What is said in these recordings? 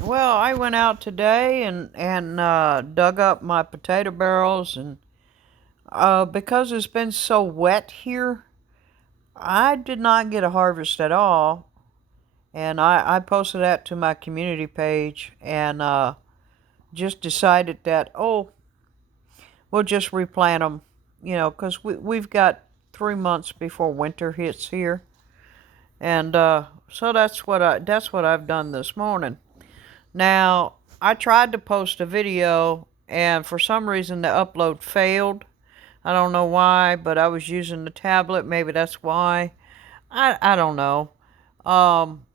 Well, I went out today and dug up my potato barrels, and because it's been so wet here, I did not get a harvest at all. And I posted that to my community page and just decided that, we'll just replant them, because we've got 3 months before winter hits here. And so that's what I've done this morning. Now, I tried to post a video, and for some reason the upload failed. I don't know why, but I was using the tablet. Maybe that's why. I don't know. Um,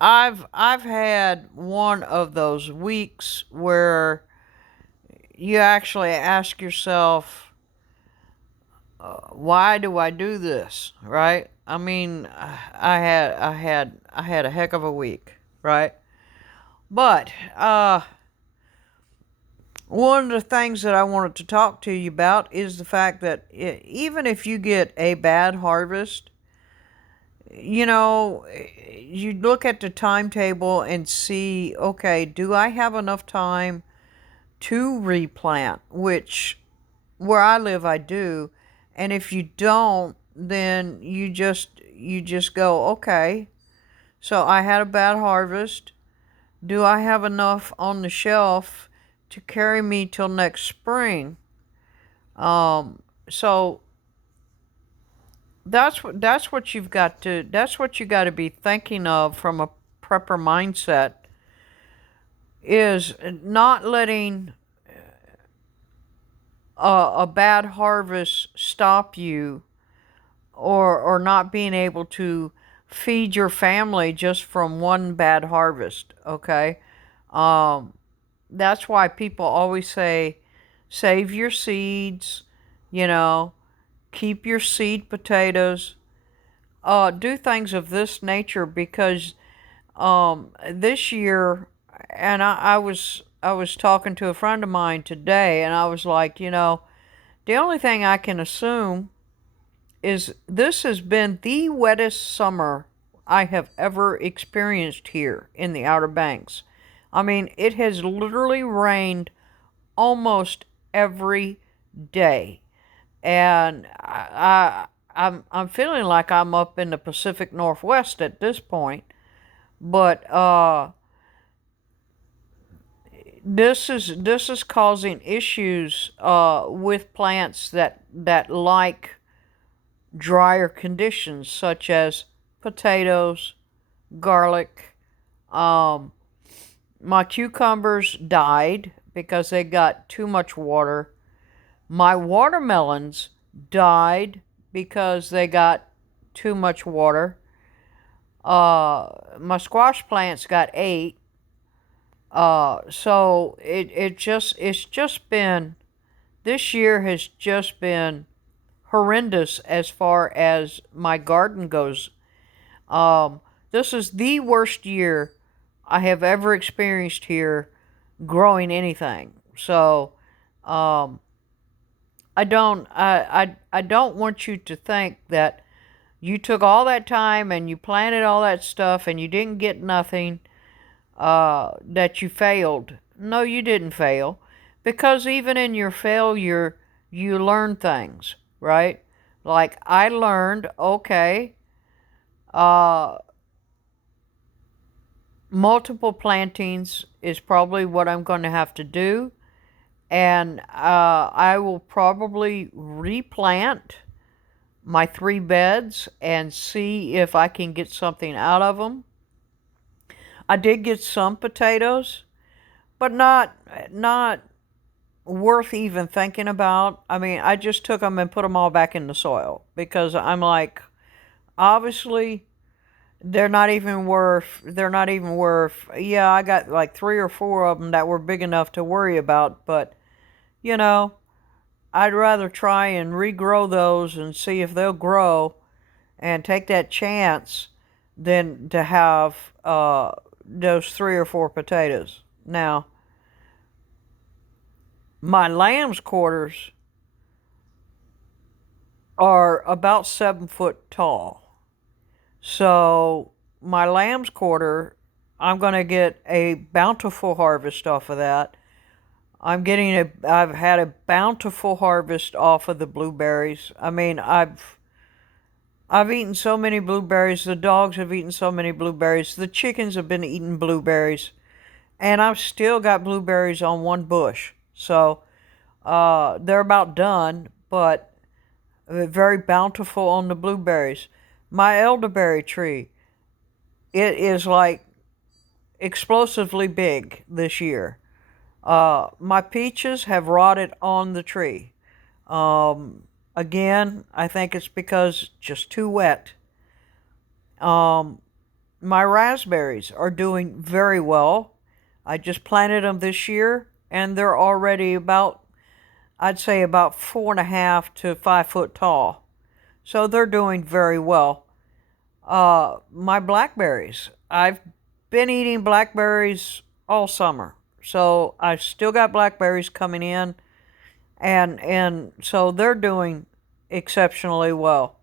I've had one of those weeks where you actually ask yourself, why do I do this? Right? I mean, I had a heck of a week, right? But one of the things that I wanted to talk to you about is the fact that even if you get a bad harvest, you look at the timetable and see, okay, do I have enough time to replant? Which, where I live, I do. And if you don't, then you just go, okay, so I had a bad harvest. Do I have enough on the shelf to carry me till next spring? So that's what you got to be thinking of from a prepper mindset, is not letting a bad harvest stop you, or not being able to feed your family just from one bad harvest. Okay. um that's why people always say, save your seeds, you know keep your seed potatoes, do things of this nature, because this year, and I was talking to a friend of mine today, and I was like, the only thing I can assume is this has been the wettest summer I have ever experienced here in the Outer Banks. I mean, it has literally rained almost every day, and I'm feeling like I'm up in the Pacific Northwest at this point. But this is causing issues with plants that like drier conditions, such as potatoes, garlic. Um, my cucumbers died because they got too much water. My watermelons died because they got too much water. My squash plants got ate. So it's just been, this year has just been horrendous as far as my garden goes. Um, this is the worst year I have ever experienced here growing anything. So, um, I don't want you to think that you took all that time and you planted all that stuff and you didn't get nothing, that you failed. No, you didn't fail, because even in your failure, you learn things, right? Like I learned, okay, uh, multiple plantings is probably what I'm going to have to do, and I will probably replant my 3 beds and see if I can get something out of them. I did get some potatoes, but not worth even thinking about. I mean, I just took them and put them all back in the soil, because I'm like, obviously they're not even worth. Yeah, I got like 3 or 4 of them that were big enough to worry about, but you know, I'd rather try and regrow those and see if they'll grow and take that chance than to have those 3 or 4 potatoes. Now, my lamb's quarters are about 7 foot tall. So my lamb's quarter, I'm going to get a bountiful harvest off of that. I've had a bountiful harvest off of the blueberries. I mean, I've eaten so many blueberries. The dogs have eaten so many blueberries. The chickens have been eating blueberries. And I've still got blueberries on one bush. So they're about done, but very bountiful on the blueberries. My elderberry tree, it is like explosively big this year. My peaches have rotted on the tree. Again, I think it's because just too wet. Um, my raspberries are doing very well. I just planted them this year, and they're already I'd say about 4.5 to 5 foot tall. So they're doing very well. My blackberries, I've been eating blackberries all summer. So I've still got blackberries coming in, and so they're doing exceptionally well.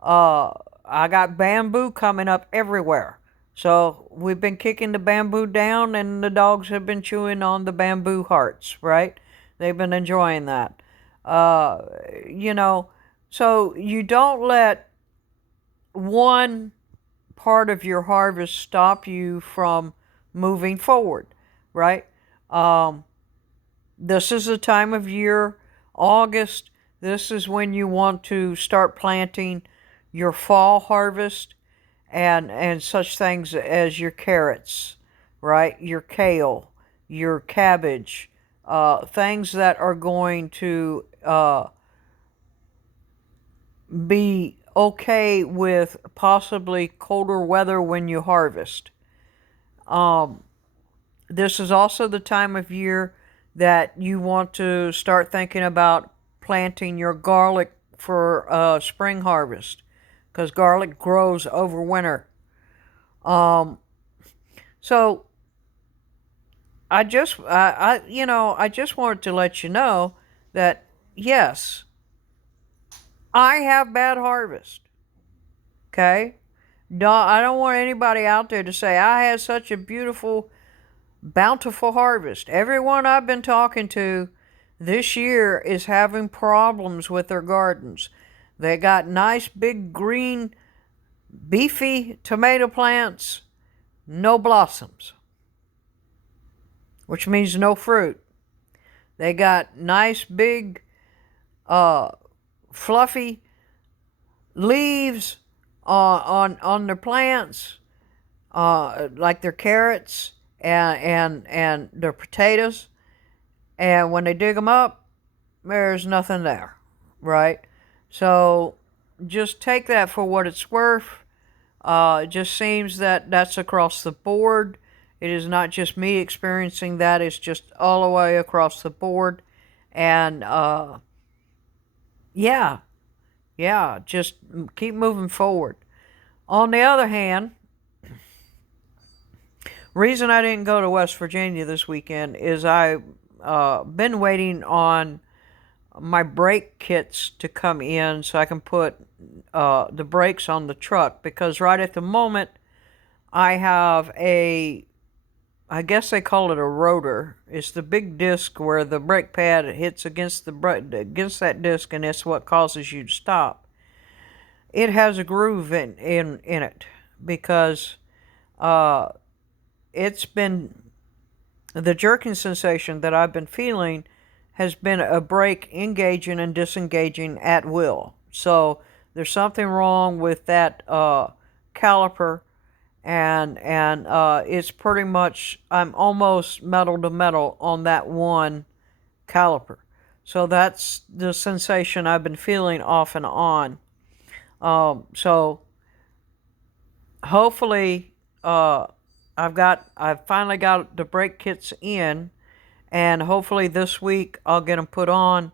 Uh, I got bamboo coming up everywhere. So we've been kicking the bamboo down, and the dogs have been chewing on the bamboo hearts, right? They've been enjoying that. Uh, you know, so you don't let one part of your harvest stop you from moving forward, right? Um, this is the time of year, August. This is when you want to start planting your fall harvest and such things as your carrots, right? Your kale, your cabbage, things that are going to be okay with possibly colder weather when you harvest. Um, this is also the time of year that you want to start thinking about planting your garlic for spring harvest because garlic grows over winter. Um, so I just wanted to let you know that yes, I have bad harvest. Okay, I don't want anybody out there to say I had such a beautiful, bountiful harvest. Everyone I've been talking to this year is having problems with their gardens. They got nice big green beefy tomato plants, no blossoms, which means no fruit. They got nice big uh, fluffy leaves on their plants, like their carrots and their potatoes. And when they dig them up, there's nothing there, right? So just take that for what it's worth. It just seems that that's across the board. It is not just me experiencing that, it's just all the way across the board. And yeah, yeah, just keep moving forward. On the other hand, reason I didn't go to West Virginia this weekend is I been waiting on my brake kits to come in so I can put the brakes on the truck because right at the moment I have I guess they call it a rotor. It's the big disc where the brake pad hits against against that disc, and it's what causes you to stop. It has a groove in it because uh, it's been the jerking sensation that I've been feeling has been a brake engaging and disengaging at will. So there's something wrong with that caliper, and it's pretty much I'm almost metal to metal on that one caliper. So that's the sensation I've been feeling off and on. So hopefully, I've finally got the brake kits in, and hopefully this week I'll get them put on,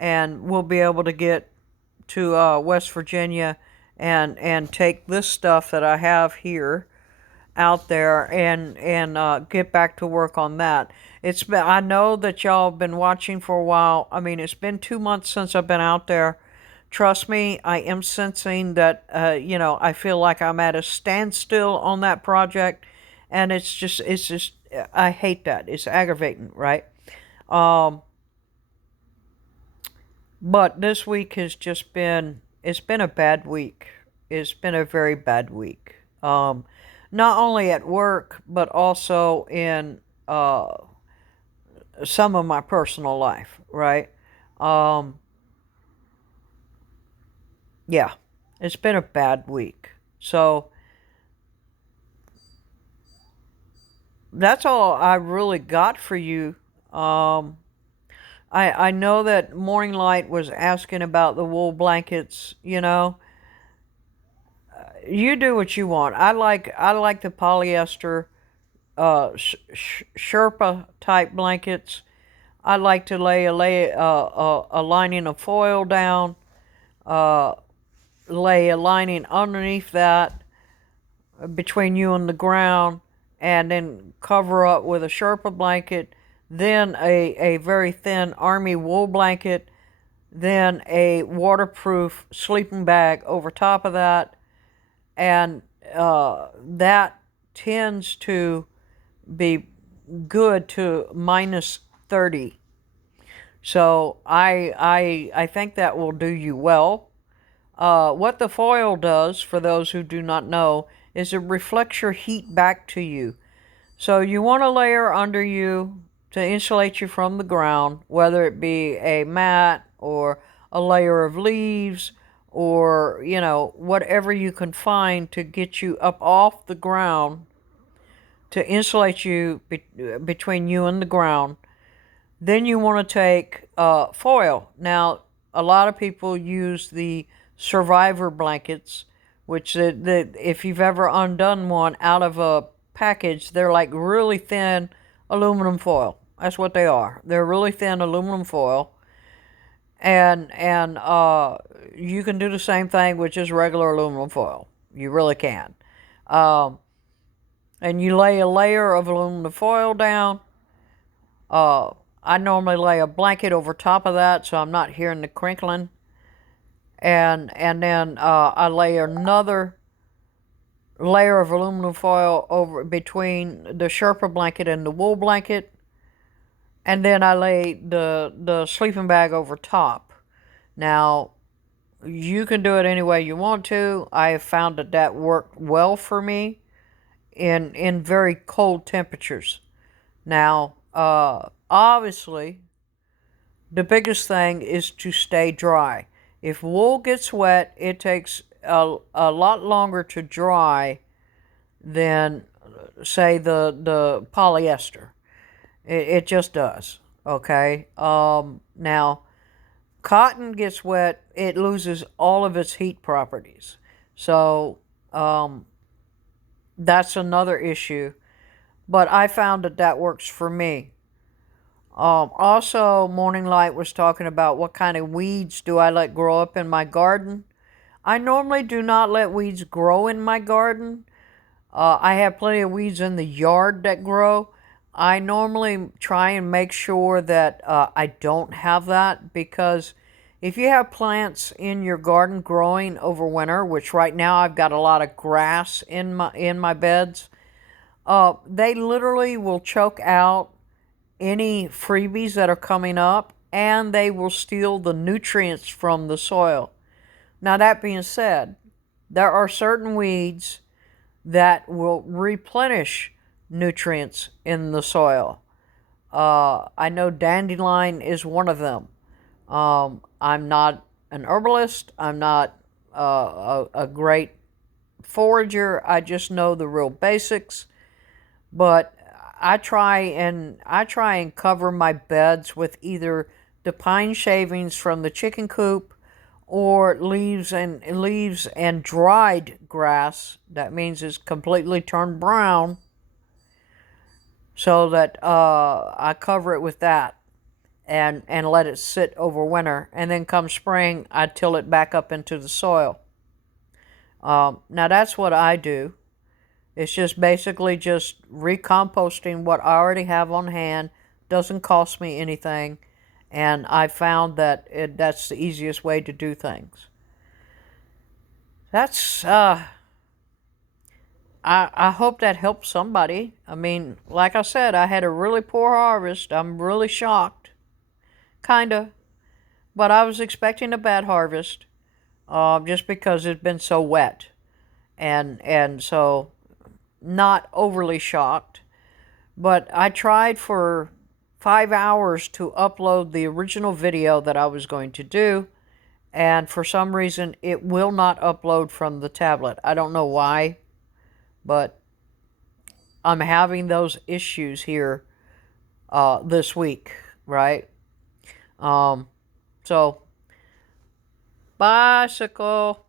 and we'll be able to get to West Virginia and take this stuff that I have here out there and get back to work on that. I know that y'all have been watching for a while. I mean, it's been 2 months since I've been out there. Trust me, I am sensing that I feel like I'm at a standstill on that project, And it's just, I hate that. It's aggravating, right? Um, but this week has just been, it's been a bad week. It's been a very bad week. Not only at work, but also in some of my personal life, right? Um, yeah, it's been a bad week. So that's all I really got for you. Um, I know that Morning Light was asking about the wool blankets. You do what you want. I like the polyester Sherpa type blankets. I like to lay a lining of foil down, uh, lay a lining underneath that between you and the ground, and then cover up with a Sherpa blanket, then a very thin army wool blanket, then a waterproof sleeping bag over top of that, and that tends to be good to minus 30. So I think that will do you well. What the foil does, for those who do not know, is it reflects your heat back to you. So you want a layer under you to insulate you from the ground, whether it be a mat or a layer of leaves or, whatever you can find to get you up off the ground to insulate you between you and the ground. Then you want to take foil. Now, a lot of people use the survivor blankets, which if you've ever undone one out of a package, they're like really thin aluminum foil. That's what they are. They're really thin aluminum foil, and you can do the same thing with just regular aluminum foil. You really can. Um, and you lay a layer of aluminum foil down. Uh, I normally lay a blanket over top of that so I'm not hearing the crinkling. And then I lay another layer of aluminum foil over between the Sherpa blanket and the wool blanket. And then I lay the sleeping bag over top. Now, you can do it any way you want to. I have found that worked well for me in very cold temperatures. Now, obviously, the biggest thing is to stay dry. If wool gets wet, it takes a lot longer to dry than, say, the polyester. It just does. Okay. Now, cotton gets wet, it loses all of its heat properties. So, that's another issue. But I found that works for me. Also, Morning Light was talking about what kind of weeds do I let grow up in my garden. I normally do not let weeds grow in my garden. I have plenty of weeds in the yard that grow. I normally try and make sure that I don't have that, because if you have plants in your garden growing over winter, which right now I've got a lot of grass in my beds, they literally will choke out any freebies that are coming up, and they will steal the nutrients from the soil. Now, that being said, there are certain weeds that will replenish nutrients in the soil. I know dandelion is one of them. I'm not an herbalist. I'm not a great forager. I just know the real basics. But I try and cover my beds with either the pine shavings from the chicken coop or leaves and dried grass. That means it's completely turned brown, so that I cover it with that and let it sit over winter. And then come spring, I till it back up into the soil. Now that's what I do. It's just basically just recomposting what I already have on hand. Doesn't cost me anything, and I found that that's the easiest way to do things. That's I hope that helps somebody. I mean, like I said, I had a really poor harvest. I'm really shocked, kinda, but I was expecting a bad harvest, just because it's been so wet, and so not overly shocked. But I tried for 5 hours to upload the original video that I was going to do, and for some reason it will not upload from the tablet. I don't know why, but I'm having those issues here this week, right? Um, so, bicycle.